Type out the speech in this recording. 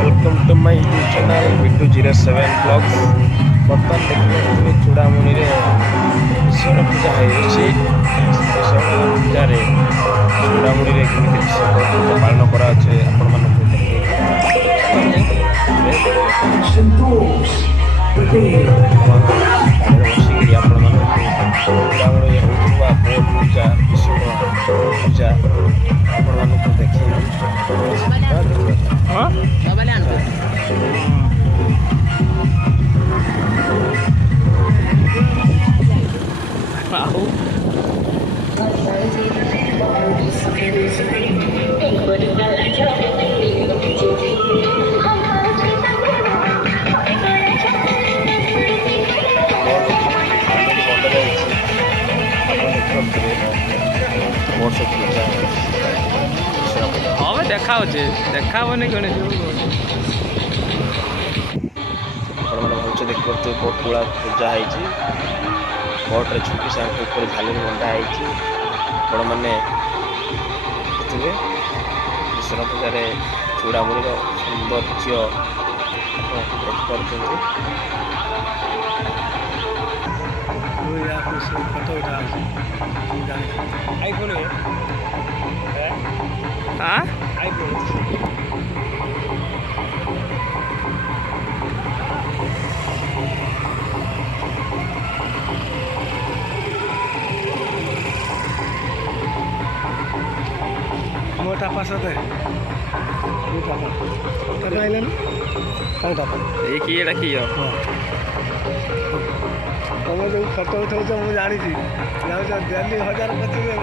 Welcome to my YouTube channel V207 blogs. बर्तमान देखिए चूड़ामणि विश्व पूजा होती पूजा चूड़ामणि विश्व पालन कराचे बसिक चूड़ामणि होता पूजा विश्व पूजा आपको देखिए हाँ देखा देखा कौन भलसे देख पारे बहुत गुड़ा पूजा होती बट्रे छुट्टी साथ ऊपर झालर बंधा होड़ मैंने देखिए विश्व पूजार चूड़ामणि सौंदर्य मोटा पास होता है तुम जो फटो उठाऊ मुझे जानी जाऊँ डेली 1000 25 हो